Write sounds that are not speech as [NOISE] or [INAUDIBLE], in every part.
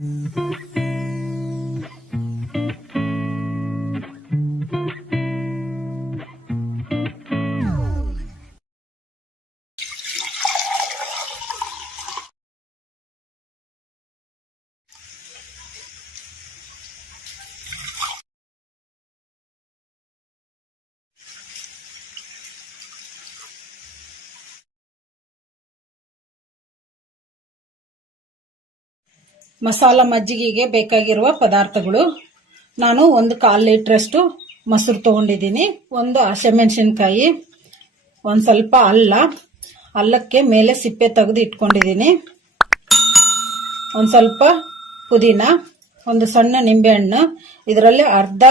Mm-hmm. [LAUGHS] Masala ಮಜ್ಜಿಗೆಗೆ ಬೇಕಾಗಿರುವ ಪದಾರ್ಥಗಳು. ನಾನು ಒಂದು ಕಾಲು ಲೀಟ್ರಷ್ಟು ಮೊಸರು ತಗೊಂಡಿದ್ದೀನಿ. ಒಂದು ಹಸಿಮೆಣಸಿನ್ಕಾಯಿ, ಒಂದು ಸ್ವಲ್ಪ ಅಲ್ಲ. ಅಲ್ಲಕ್ಕೆ ಮೇಲೆ ಸಿಪ್ಪೆ ತೆಗೆದು ಇಟ್ಕೊಂಡಿದ್ದೀನಿ. ಒಂದು ಸ್ವಲ್ಪ ಪುದೀನ, ಒಂದು ಸಣ್ಣ ನಿಂಬೆಹಣ್ಣು. ಇದರಲ್ಲಿ ಅರ್ಧ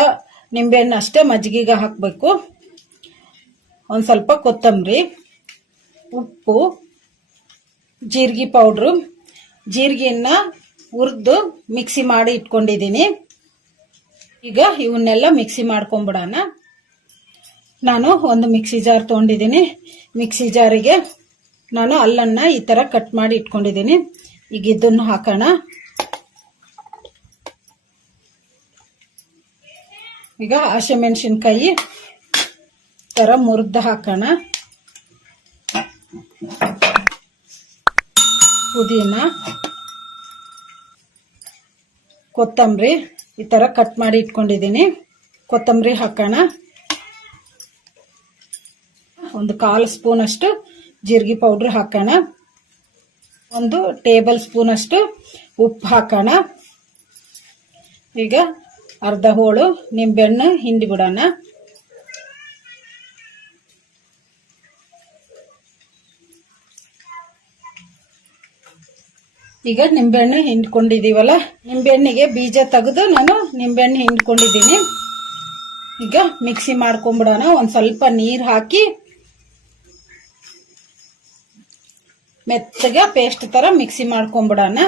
ನಿಂಬೆಹಣ್ಣು ಅಷ್ಟೇ ಮಜ್ಜಿಗೆಗೆ ಹಾಕಬೇಕು. ಒಂದು ಸ್ವಲ್ಪ ಕೊತ್ತಂಬರಿ, ಉಪ್ಪು, ಜೀರಿಗೆ ಪೌಡ್ರು. ಜೀರಿಗೆಯನ್ನ ಹುರಿದು ಮಿಕ್ಸಿ ಮಾಡಿ ಇಟ್ಕೊಂಡಿದ್ದೀನಿ. ಈಗ ಇವನ್ನೆಲ್ಲ ಮಿಕ್ಸಿ ಮಾಡ್ಕೊಂಬಿಡೋಣ. ನಾನು ಒಂದು ಮಿಕ್ಸಿ ಜಾರ್ ತೊಗೊಂಡಿದ್ದೀನಿ. ಮಿಕ್ಸಿ ಜಾರಿಗೆ ನಾನು ಅಲ್ಲನ್ನ ಈ ಥರ ಕಟ್ ಮಾಡಿ ಇಟ್ಕೊಂಡಿದ್ದೀನಿ. ಈಗ ಇದನ್ನು ಹಾಕೋಣ. ಈಗ ಹಸಿಮೆಣಸಿನ್ಕಾಯಿ ಥರ ಮುರಿದು ಹಾಕೋಣ. ಪುದೀನ. ಕೊತ್ತಂಬರಿ ಈ ಥರ ಕಟ್ ಮಾಡಿ ಇಟ್ಕೊಂಡಿದ್ದೀನಿ. ಕೊತ್ತಂಬರಿ ಹಾಕೋಣ. ಒಂದು ಕಾಲು ಸ್ಪೂನ್ ಅಷ್ಟು ಜೀರಿಗೆ ಪೌಡ್ರ್ ಹಾಕೋಣ. ಒಂದು ಟೇಬಲ್ ಸ್ಪೂನ್ ಅಷ್ಟು ಉಪ್ಪು ಹಾಕೋಣ. ಈಗ ಅರ್ಧ ಹೋಳು ನಿಂಬೆಹಣ್ಣು ಹಿಂಡಿ ಬಿಡೋಣ. ಈಗ ನಿಂಬೆಹಣ್ಣು ಹಿಂಡ್ಕೊಂಡಿದ್ದೀವಲ್ಲ ನಿಂಬೆಹಣ್ಣಿಗೆ ಬೀಜ ತೆಗೆದು ನಾನು ನಿಂಬೆಹಣ್ಣು ಹಿಂಡ್ಕೊಂಡಿದ್ದೀನಿ. ಈಗ ಮಿಕ್ಸಿ ಮಾಡ್ಕೊಂಬಿಡೋಣ, ಒಂದು ಸ್ವಲ್ಪ ನೀರು ಹಾಕಿ. ಮೆತ್ತಗೆ ಪೇಸ್ಟ್ ಥರ ಮಿಕ್ಸಿ ಮಾಡ್ಕೊಂಬಿಡೋಣ.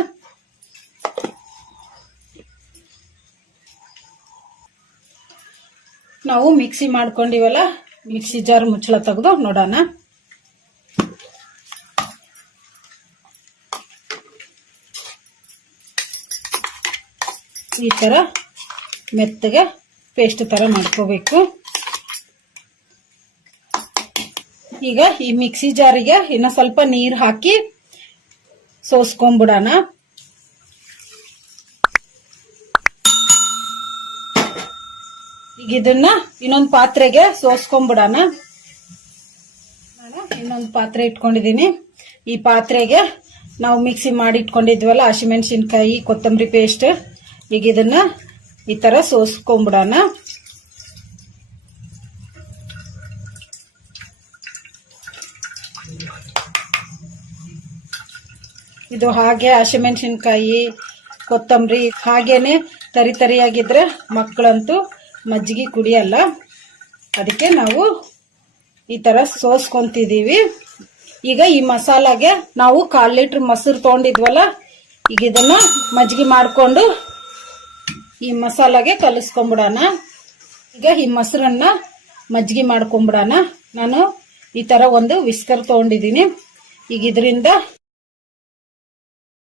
ನಾವು ಮಿಕ್ಸಿ ಮಾಡ್ಕೊಂಡಿವಲ್ಲ, ಮಿಕ್ಸಿ ಜಾರ್ ಮುಚ್ಚಳ ತೆಗೆದು ನೋಡೋಣ. ಈ ಥರ ಮೆತ್ತಗೆ ಪೇಸ್ಟ್ ಥರ ಮಾಡ್ಕೋಬೇಕು. ಈಗ ಈ ಮಿಕ್ಸಿ ಜಾರಿಗೆ ಇನ್ನು ಸ್ವಲ್ಪ ನೀರು ಹಾಕಿ ಸೋಸ್ಕೊಂಡ್ಬಿಡೋಣ ಈಗ ಇದನ್ನ ಇನ್ನೊಂದು ಪಾತ್ರೆಗೆ ಸೋಸ್ಕೊಂಡ್ಬಿಡೋಣ ನಾನು ಇನ್ನೊಂದು ಪಾತ್ರೆ ಇಟ್ಕೊಂಡಿದ್ದೀನಿ ಈ ಪಾತ್ರೆಗೆ ನಾವು ಮಿಕ್ಸಿ ಮಾಡಿ ಇಟ್ಕೊಂಡಿದ್ವಲ್ಲ ಹಸಿಮೆಣಸಿನ್ಕಾಯಿ, ಕೊತ್ತಂಬರಿ ಪೇಸ್ಟ್ ಈಗ ಇದನ್ನ ಈ ತರ ಸೋಸ್ಕೊಂಬಿಡೋಣ. ಇದು ಹಾಗೆ ಹಸಿಮೆಣಸಿನ್ಕಾಯಿ, ಕೊತ್ತಂಬರಿ, ಹಾಗೇನೆ ತರಿ ತರಿಯಾಗಿದ್ರೆ ಮಕ್ಕಳಂತೂ ಮಜ್ಜಿಗೆ ಕುಡಿಯಲ್ಲ. ಅದಕ್ಕೆ ನಾವು ಈ ತರ ಸೋಸ್ಕೊಂತಿದೀವಿ ಈಗ ಈ ಮಸಾಲಾಗೆ ನಾವು ಕಾಲು ಲೀಟರ್ ಮೊಸರು ತೊಗೊಂಡಿದ್ವಲ್ಲ, ಈಗ ಇದನ್ನ ಮಜ್ಜಿಗೆ ಮಾಡಿಕೊಂಡು ಈ ಮಸಾಲಾಗೆ ಕಲಿಸ್ಕೊಂಬಿಡೋಣ. ಈಗ ಈ ಮೊಸರನ್ನ ಮಜ್ಜಿಗೆ ಮಾಡ್ಕೊಂಬಿಡೋಣ. ನಾನು ಈ ತರ ಒಂದು ವಿಸ್ಕರ್ ತೊಗೊಂಡಿದ್ದೀನಿ. ಈಗ ಇದರಿಂದ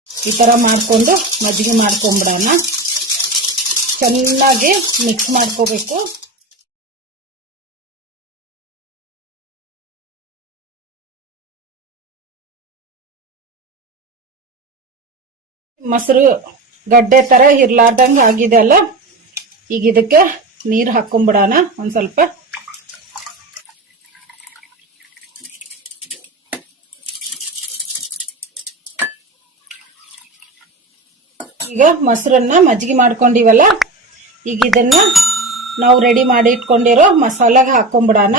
ಈ ತರ ಮಾಡ್ಕೊಂಡು ಮಜ್ಜಿಗೆ ಮಾಡ್ಕೊಂಬಿಡೋಣ. ಚೆನ್ನಾಗಿ ಮಿಕ್ಸ್ ಮಾಡ್ಕೋಬೇಕು. ಮೊಸರು ಗಡ್ಡೆ ತರ ಇರ್ಲಾರ್ದಂಗ ಆಗಿದೆ ಅಲ್ಲ? ಈಗ ಇದಕ್ಕೆ ನೀರು ಹಾಕೊಂಡ್ಬಿಡೋಣ ಒಂದ್ ಸ್ವಲ್ಪ. ಈಗ ಮೊಸರನ್ನ ಮಜ್ಜಿಗೆ ಮಾಡ್ಕೊಂಡಿವಲ್ಲ? ಈಗ ಇದನ್ನ ನಾವು ರೆಡಿ ಮಾಡಿ ಇಟ್ಕೊಂಡಿರೋ ಮಸಾಲಾಗ ಹಾಕೊಂಡ್ಬಿಡೋಣ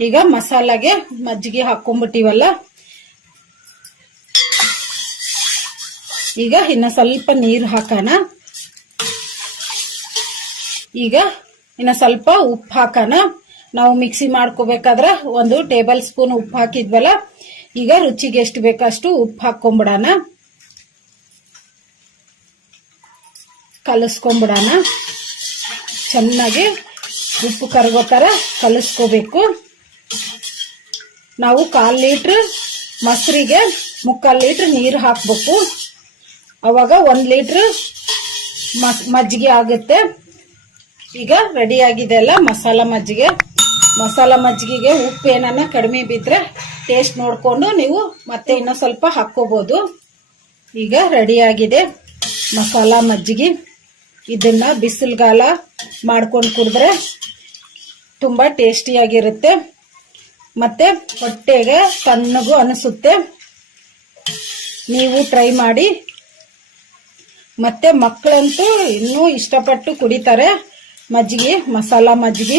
ಈಗ ಮಸಾಲಾಗೆ ಮಜ್ಜಿಗೆ ಹಾಕೊಂಡ್ಬಿಟ್ಟಿವಲ್ಲ ಈಗ ಇನ್ನ ಸ್ವಲ್ಪ ನೀರು ಹಾಕೋಣ. ಈಗ ಇನ್ನ ಸ್ವಲ್ಪ ಉಪ್ಪು ಹಾಕೋಣ. ನಾವು ಮಿಕ್ಸಿ ಮಾಡ್ಕೋಬೇಕಾದ್ರ ಒಂದು ಟೇಬಲ್ ಸ್ಪೂನ್ ಉಪ್ಪು ಹಾಕಿದ್ವಲ್ಲ, ಈಗ ರುಚಿಗೆ ಎಷ್ಟು ಬೇಕಷ್ಟು ಉಪ್ಪು ಹಾಕೊಂಡ್ಬಿಡೋಣ ಕಲಿಸ್ಕೊಂಬಿಡೋಣ. ಚೆನ್ನಾಗಿ ಉಪ್ಪು ಕರಗೋ ಥರ ಕಲಿಸ್ಕೋಬೇಕು. ನಾವು ಕಾಲು ಲೀಟ್ರ್ ಮೊಸರಿಗೆ ಮುಕ್ಕಾಲು ಲೀಟ್ರ್ ನೀರು ಹಾಕಬೇಕು. ಅವಾಗ ಒಂದು ಲೀಟ್ರ್ ಮಸ್, ಮಜ್ಜಿಗೆ ಆಗುತ್ತೆ. ಈಗ ರೆಡಿ ಆಗಿದೆ ಅಲ್ಲ ಮಸಾಲ ಮಜ್ಜಿಗೆ. ಮಸಾಲ ಮಜ್ಜಿಗೆಗೆ ಉಪ್ಪು ಏನನ್ನ ಕಡಿಮೆ ಬಿದ್ದರೆ ಟೇಸ್ಟ್ ನೋಡಿಕೊಂಡು ನೀವು ಮತ್ತೆ ಇನ್ನೂ ಸ್ವಲ್ಪ ಹಾಕ್ಕೋಬೋದು. ಈಗ ರೆಡಿ ಆಗಿದೆ ಮಸಾಲ ಮಜ್ಜಿಗೆ. ಇದನ್ನ ಬಿಸಿಲುಗಾಲ ಮಾಡ್ಕೊಂಡು ಕುಡಿದ್ರೆ ತುಂಬ ಟೇಸ್ಟಿಯಾಗಿರುತ್ತೆ ಮತ್ತೆ ಹೊಟ್ಟೆಗೆ ತಣ್ಣಗೂ ಅನಿಸುತ್ತೆ. ನೀವು ಟ್ರೈ ಮಾಡಿ. ಮತ್ತೆ ಮಕ್ಕಳಂತೂ ಇನ್ನೂ ಇಷ್ಟಪಟ್ಟು ಕುಡಿತಾರೆ. ಮಜ್ಜಿಗೆ, ಮಸಾಲ ಮಜ್ಜಿಗೆ.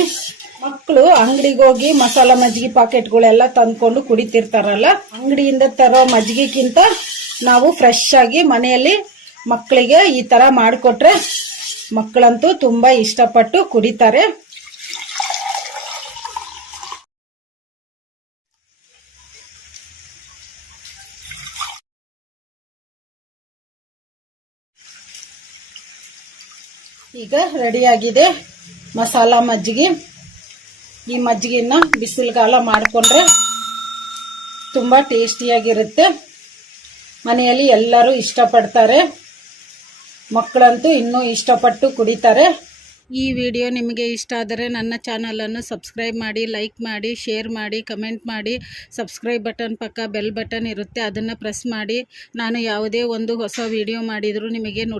ಮಕ್ಕಳು ಅಂಗಡಿಗೆ ಹೋಗಿ ಮಸಾಲ ಮಜ್ಜಿಗೆ ಪಾಕೆಟ್ಗಳೆಲ್ಲ ತಂದ್ಕೊಂಡು ಕುಡಿತಿರ್ತಾರಲ್ಲ, ಅಂಗಡಿಯಿಂದ ತರೋ ಮಜ್ಜಿಗೆಗಿಂತ ನಾವು ಫ್ರೆಶ್ ಆಗಿ ಮನೆಯಲ್ಲಿ ಮಕ್ಕಳಿಗೆ ಈ ತರ ಮಾಡಿಕೊಟ್ರೆ ಮಕ್ಕಳಂತೂ ತುಂಬಾ ಇಷ್ಟಪಟ್ಟು ಕುಡಿತಾರೆ. ಈಗ ರೆಡಿಯಾಗಿದೆ ಮಸಾಲ ಮಜ್ಜಿಗೆ. ಈ ಮಜ್ಜಿಗೆನ ಬಿಸಿಲುಗಾಲ ಮಾಡಿಕೊಂಡ್ರೆ ತುಂಬ ಟೇಸ್ಟಿಯಾಗಿರುತ್ತೆ. ಮನೆಯಲ್ಲಿ ಎಲ್ಲರೂ ಇಷ್ಟಪಡ್ತಾರೆ. ಮಕ್ಕಳಂತೂ ಇನ್ನೂ ಇಷ್ಟಪಟ್ಟು ಕುಡಿತಾರೆ. ಈ ವಿಡಿಯೋ ನಿಮಗೆ ಇಷ್ಟ ಆದರೆ ನನ್ನ ಚಾನಲನ್ನು ಸಬ್ಸ್ಕ್ರೈಬ್ ಮಾಡಿ, ಲೈಕ್ ಮಾಡಿ, ಶೇರ್ ಮಾಡಿ, ಕಮೆಂಟ್ ಮಾಡಿ. ಸಬ್ಸ್ಕ್ರೈಬ್ ಬಟನ್ ಪಕ್ಕ ಬೆಲ್ ಬಟನ್ ಇರುತ್ತೆ, ಅದನ್ನು ಪ್ರೆಸ್ ಮಾಡಿ. ನಾನು ಯಾವುದೇ ಒಂದು ಹೊಸ ವಿಡಿಯೋ ಮಾಡಿದರೂ ನಿಮಗೆ